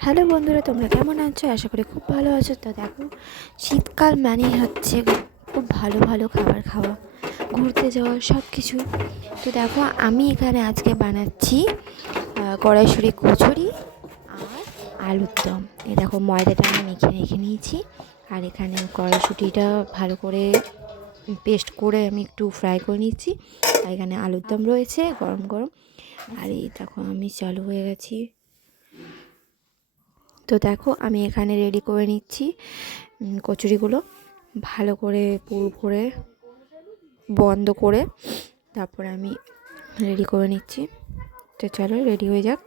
Hello বন্ধুরা, তোমরা কেমন আছো? আশা করি খুব ভালো আছো। তো দেখো, শীতকাল মানেই হচ্ছে খুব ভালো ভালো খাবার খাওয়া, ঘুরতে যাওয়া, সব কিছু। তো দেখো, আমি এখানে আজকে বানাচ্ছি কড়াইশুঁড়ি কচুরি আর আলুর দম। এই দেখো, ময়দাটা আমি মেখে রেখে নিয়েছি, আর এখানে কড়াইশুঁটিটা ভালো করে পেস্ট করে আমি একটু ফ্রাই করে নিচ্ছি। আর এখানে আলুর দম রয়েছে গরম গরম। আর এই দেখো, আমি চালু হয়ে গেছি। তো দেখো, আমি এখানে রেডি করে নিচ্ছি কচুরিগুলো, ভালো করে পুরো করে বন্ধ করে তারপরে আমি রেডি করে নিচ্ছি। তো চলো রেডি হয়ে যাক।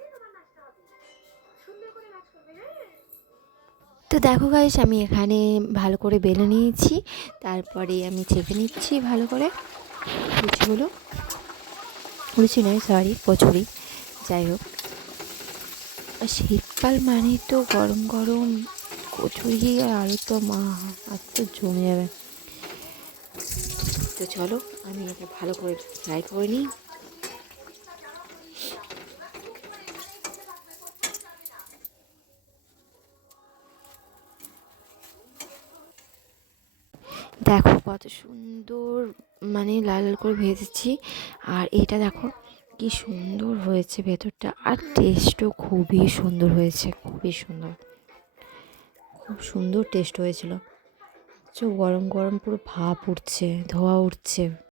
তো দেখো গাইস, আমি এখানে ভালো করে বেলে নিয়েছি, তারপরে আমি চেপে নিচ্ছি ভালো করে লুচিগুলো। লুচি নয়, সরি, কচুরি। যাই হোক, শীতকাল মানে তো গরম গরম কচুরি আর আলুর দম, আর তো জমে যাবে। তো চলো, আমি এটা ভালো করে ফ্রাই করে নিই। দেখো কত সুন্দর, মানে লাল লাল করে ভেজেছি। আর এটা দেখো কি সুন্দর হয়েছে ভেতরটা, আর টেস্টও খুবই সুন্দর হয়েছে, খুবই সুন্দর, খুব সুন্দর টেস্ট হয়েছিল। গরম গরম পুরো ভাপ উঠছে, ধোয়া উঠছে।